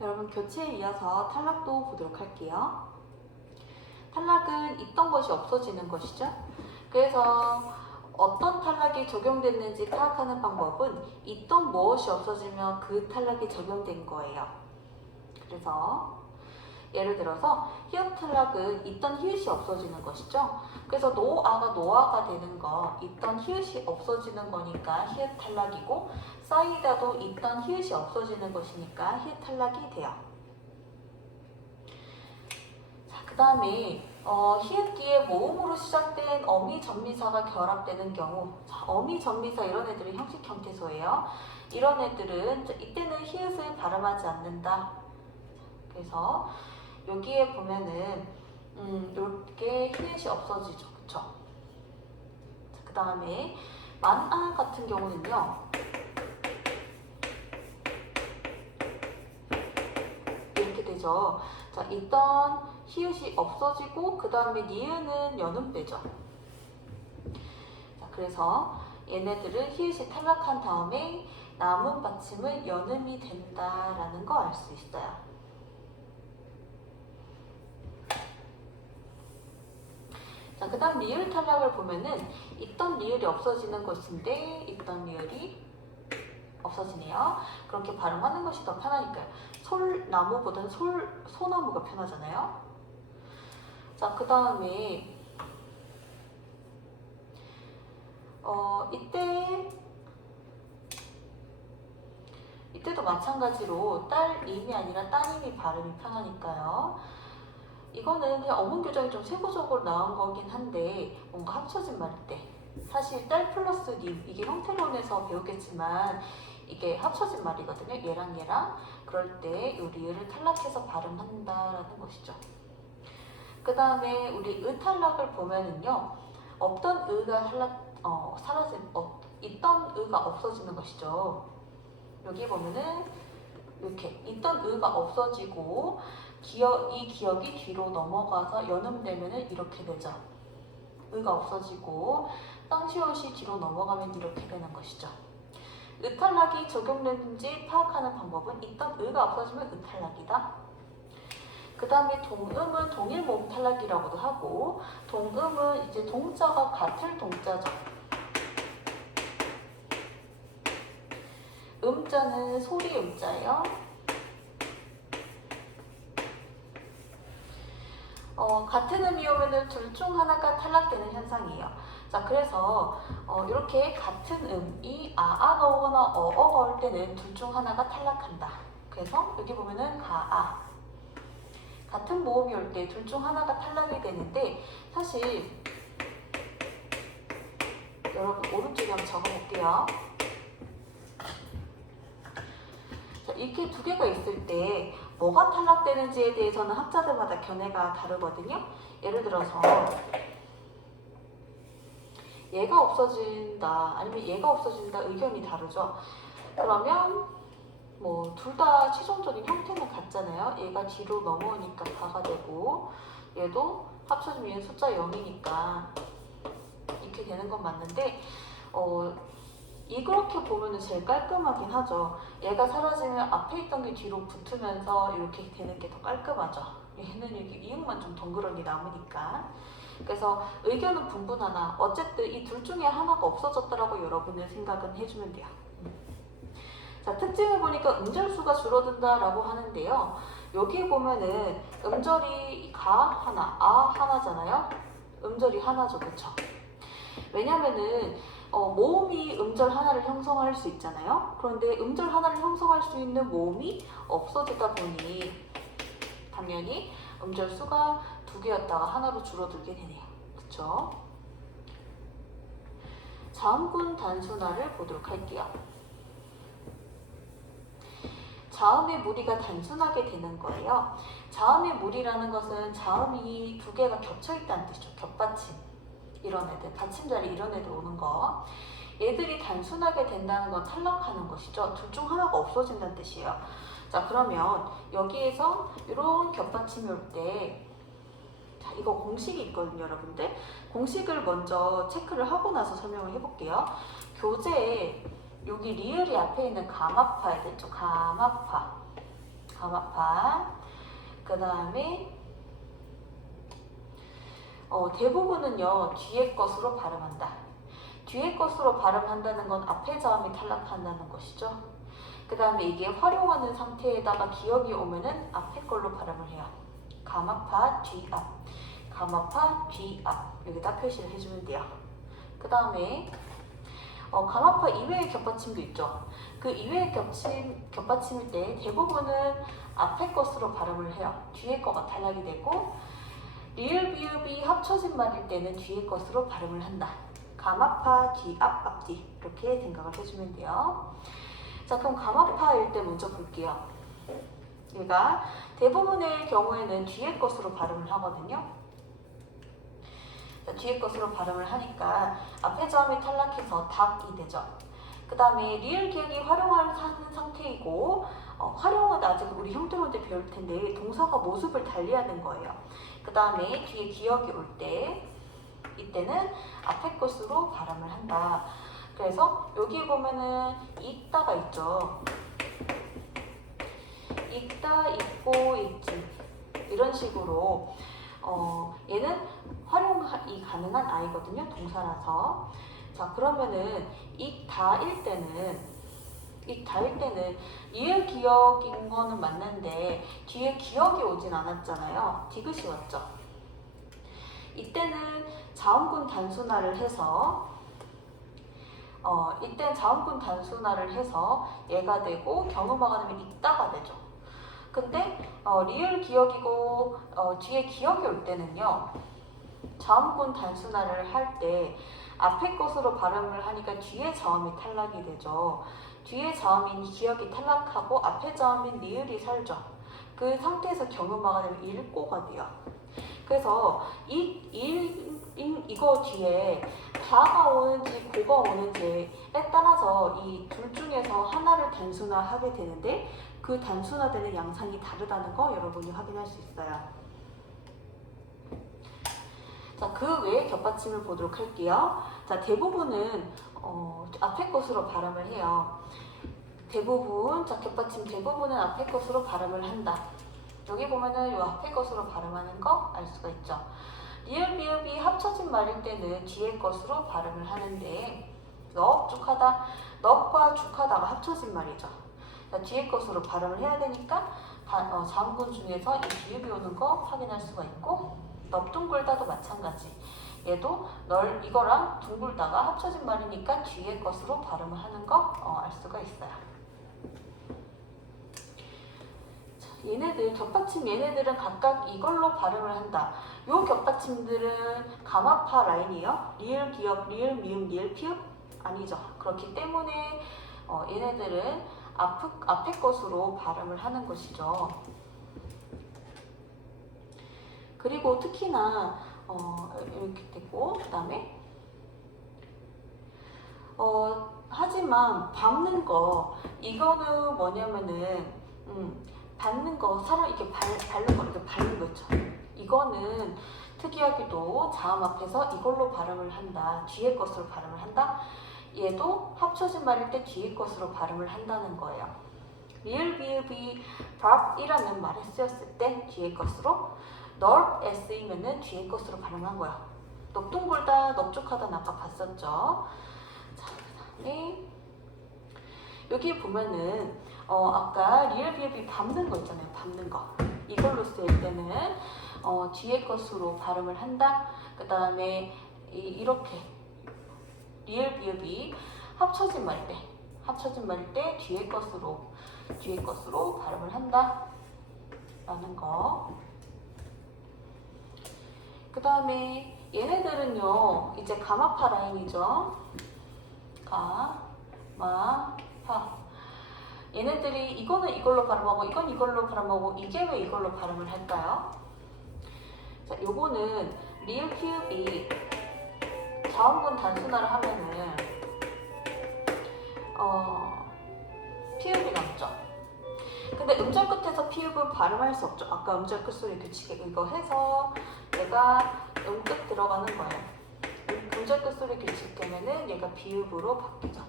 여러분, 교체에 이어서 탈락도 보도록 할게요. 탈락은 있던 것이 없어지는 것이죠. 그래서 어떤 탈락이 적용됐는지 파악하는 방법은 있던 무엇이 없어지면 그 탈락이 적용된 거예요. 그래서 예를 들어서 히읗 탈락은 있던 히읗이 없어지는 것이죠. 그래서 노아가 노아가 되는 거, 있던 히읗이 없어지는 거니까 히읗 탈락이고, 사이다도 있던 히읗이 없어지는 것이니까 히읗 탈락이 돼요. 자, 그 다음에 히읗 뒤에 모음으로 시작된 어미 전미사가 결합되는 경우, 자, 어미 전미사 이런 애들은 형식 형태소예요. 이런 애들은 이때는 히읗을 발음하지 않는다. 그래서 여기에 보면은 이렇게 히읗이 없어지죠, 그쵸? 그 다음에 만아 같은 경우는요, 이렇게 되죠. 자, 있던 히읗이 없어지고 그 다음에 니은은 연음 빼죠. 자, 그래서 얘네들은 히읗이 탈락한 다음에 남은 받침은 연음이 된다라는 거 알 수 있어요. 자, 그 다음 리을 탈락을 보면은 있던 리을이 없어지는 것인데 있던 리을이 없어지네요. 그렇게 발음하는 것이 더 편하니까요. 솔나무보다는 소나무가 편하잖아요. 자, 그 다음에 이때도 마찬가지로 딸임이 아니라 따님이 발음이 편하니까요. 이거는 그냥 어문 교정이 좀 세부적으로 나온 거긴 한데 뭔가 합쳐진 말일 때, 사실 딸 플러스 님, 이게 형태론에서 배우겠지만 이게 합쳐진 말이거든요. 얘랑 얘랑. 그럴 때 이 리을을 탈락해서 발음한다라는 것이죠. 그 다음에 우리 의 탈락을 보면은요, 없던 의가 있던 의가 없어지는 것이죠. 여기 보면은 이렇게 있던 의가 없어지고 이 기억이 뒤로 넘어가서 연음되면은 이렇게 되죠. 의가 없어지고 쌍시옷이 뒤로 넘어가면 이렇게 되는 것이죠. 의탈락이 적용됐는지 파악하는 방법은 있던 의가 없어지면 의탈락이다. 그 다음에 동음은 동일 모음 탈락이라고도 하고, 동음은 이제 동자가 같을 동자죠. 음자는 소리 음자예요. 같은 음이 오면은 둘 중 하나가 탈락되는 현상이에요. 자, 그래서 이렇게 같은 음이 아가 오거나 어가 올 때는 둘 중 하나가 탈락한다. 그래서 여기 보면은 가아, 같은 모음이 올 때 둘 중 하나가 탈락이 되는데, 사실 여러분 오른쪽에 한번 적어볼게요. 자, 이렇게 두 개가 있을 때 뭐가 탈락되는지에 대해서는 학자들마다 견해가 다르거든요. 예를 들어서 얘가 없어진다, 아니면 얘가 없어진다, 의견이 다르죠. 그러면 뭐 둘 다 최종적인 형태는 같잖아요. 얘가 뒤로 넘어오니까 가가 되고, 얘도 합쳐지면 얘는 숫자 0이니까 이렇게 되는 건 맞는데, 이렇게 보면은 제일 깔끔하긴 하죠. 얘가 사라지면 앞에 있던 게 뒤로 붙으면서 이렇게 되는 게 더 깔끔하죠. 얘는 이렇게 이응만 좀 덩그러니 남으니까. 그래서 의견은 분분하나 어쨌든 이 둘 중에 하나가 없어졌다라고 여러분은 생각은 해주면 돼요. 자, 특징을 보니까 음절수가 줄어든다라고 하는데요. 여기 보면은 음절이 가 하나, 아 하나잖아요. 음절이 하나죠, 그쵸? 왜냐면은 모음이 음절 하나를 형성할 수 있잖아요. 그런데 음절 하나를 형성할 수 있는 모음이 없어지다 보니 당연히 음절 수가 두 개였다가 하나로 줄어들게 되네요. 그쵸? 자음군 단순화를 보도록 할게요. 자음의 무리가 단순하게 되는 거예요. 자음의 무리라는 것은 자음이 두 개가 겹쳐있다는 뜻이죠. 겹받침. 이런 애들, 받침자리 이런 애들 오는 거. 얘들이 단순하게 된다는 건 탈락하는 것이죠. 둘 중 하나가 없어진다는 뜻이에요. 자, 그러면 여기에서 이런 겹받침이 올 때, 자, 이거 공식이 있거든요, 여러분들. 공식을 먼저 체크를 하고 나서 설명을 해볼게요. 교재에 여기 리을이 앞에 있는 가마파야 되죠. 가마파. 가마파. 그 다음에 대부분은요 뒤에 것으로 발음한다. 뒤에 것으로 발음한다는 건 앞에 자음이 탈락한다는 것이죠. 그 다음에 이게 활용하는 상태에다가 기억이 오면은 앞에 걸로 발음을 해요. 가마파 뒤앞, 가마파 뒤앞 여기다 표시를 해주면 돼요. 그 다음에 가마파 이외의 겹받침도 있죠. 그 이외의 겹받침일 때 대부분은 앞에 것으로 발음을 해요. 뒤에 거가 탈락이 되고 리을 비읍이 합쳐진 말일 때는 뒤에 것으로 발음을 한다. 가마파 뒤앞 앞뒤 이렇게 생각을 해주면 돼요. 자, 그럼 가마파일 때 먼저 볼게요. 얘가 대부분의 경우에는 뒤에 것으로 발음을 하거든요. 자, 뒤에 것으로 발음을 하니까 앞에 자음이 탈락해서 닭이 되죠. 그 다음에 리을 기억이 활용을 하는 상태이고 활용은 아직 우리 형들한테 배울 텐데 동사가 모습을 달리하는 거예요. 그 다음에 뒤에 기억이 올 때 이때는 앞에 것으로 발음을 한다. 그래서 여기 보면은 있다가 있죠. 있다, 있고, 있지 이런 식으로 얘는 활용이 가능한 아이거든요. 동사라서. 자, 그러면은 있다일 때는 리을 기억인 거는 맞는데 뒤에 기억이 오진 않았잖아요. 디귿이 왔죠. 이때는 자음군 단순화를 해서 얘가 되고 경음화가 되면 있다가 되죠. 근데 리을 기억이고 뒤에 기억이 올 때는요. 자음군 단순화를 할 때 앞에 것으로 발음을 하니까 뒤에 자음이 탈락이 되죠. 뒤에 자음인 기억이 탈락하고 앞에 자음인 리을이 살죠. 그 상태에서 경음화가 되면 일꼬가 돼요. 그래서 이거 뒤에 다가 오는지 고가 오는지에 따라서 이 둘 중에서 하나를 단순화하게 되는데 그 단순화되는 양상이 다르다는 거 여러분이 확인할 수 있어요. 자, 그 외의 겹받침을 보도록 할게요. 자, 대부분은 앞에 것으로 발음을 해요. 겹받침 대부분은 앞에 것으로 발음을 한다. 여기 보면은 이 앞에 것으로 발음하는 거 알 수가 있죠. 리을 비읍이 합쳐진 말일 때는 뒤에 것으로 발음을 하는데 넙과 죽하다가 합쳐진 말이죠. 자, 뒤에 것으로 발음을 해야 되니까 자음군 중에서 이 비읍이 오는 거 확인할 수가 있고 넙둥글다도 마찬가지. 얘도 이거랑 둥글다가 합쳐진 말이니까 뒤에 것으로 발음을 하는 거 알 수가 있어요. 얘네들은 각각 이걸로 발음을 한다. 요 겹받침들은 가마파 라인이에요. 리을 기억, 리을 미음, 리을 피읍 아니죠. 그렇기 때문에 얘네들은 앞에 것으로 발음을 하는 것이죠. 그리고 특히나 이렇게 되고 그 다음에 하지만 밟는 거 이거는 뭐냐면은 밟는 거 사람 이렇게 밟는 거 이렇게 밟는 거 있죠. 이거는 특이하게도 자음 앞에서 이걸로 발음을 한다. 뒤에 것으로 발음을 한다. 얘도 합쳐진 말일 때 뒤에 것으로 발음을 한다는 거예요. 리을 비읍이 밥이라는 말에 쓰였을 때 뒤에 것으로 널에 쓰이면은 뒤에 것으로 발음한 거야. 넙둥글다, 넙죽하다 아까 봤었죠. 자, 그 다음에 여기 보면은 아까 리을 비읍이 밟는 거 있잖아요. 밟는 거. 이걸로 쓰일 때는 뒤에 것으로 발음을 한다. 그 다음에 이렇게 리을 비읍이 합쳐진 말일 때 뒤에 것으로 발음을 한다. 라는 거. 그 다음에 얘네들은요. 이제 가마파 라인이죠. 가마파. 얘네들이 이거는 이걸로 발음하고 이건 이걸로 발음하고 이게 왜 이걸로 발음을 할까요? 자, 요거는 리을 피읍이 자음군 단순화를 하면은 피읍이 남죠. 근데 음절 끝에서 피읍은 발음할 수 없죠. 아까 음절 끝소리 규칙에 이거 해서 얘가 음끝 들어가는 거예요. 음절 끝소리 규칙 때문에는 얘가 비읍으로 바뀌죠.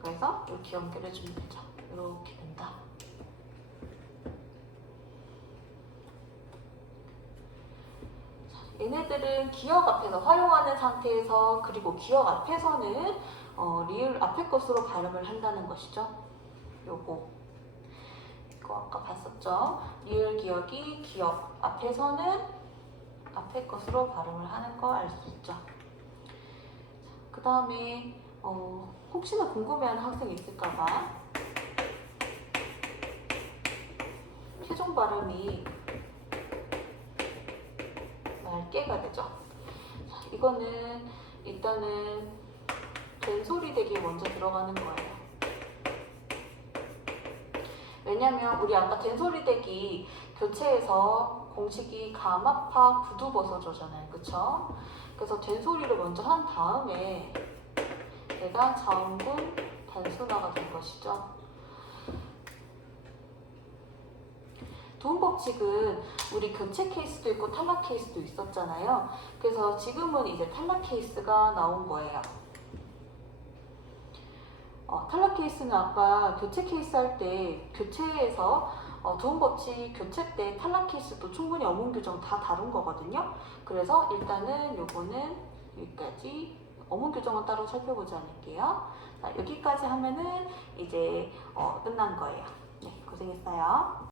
그래서 이렇게 연결해 주면 되죠. 이렇게 된다. 얘네들은 기억 앞에서 활용하는 상태에서 그리고 기억 앞에서는 리을 앞에 것으로 발음을 한다는 것이죠. 요거 이거 아까 봤었죠. 리을 기억이 기억 앞에서는 앞에 것으로 발음을 하는 거 알 수 있죠. 그 다음에 혹시나 궁금해하는 학생이 있을까봐 최종 발음이 말개가 되죠. 자, 이거는 일단은 된소리 대기 먼저 들어가는 거예요. 왜냐면 우리 아까 된소리 대기 교체해서 공식이 감압파 구두버섯어잖아요. 그쵸? 그래서 된소리를 먼저 한 다음에 내가 자음군 단순화가 된 것이죠. 도움 법칙은 우리 교체 케이스도 있고 탈락 케이스도 있었잖아요. 그래서 지금은 이제 탈락 케이스가 나온 거예요. 탈락 케이스는 아까 교체 케이스 할 때 교체에서 도움 법칙 교체 때 탈락 케이스도 충분히 어문 규정 다 다룬 거거든요. 그래서 일단은 요거는 여기까지 어문 규정은 따로 살펴보지 않을게요. 자, 여기까지 하면은 이제 끝난 거예요. 네, 고생했어요.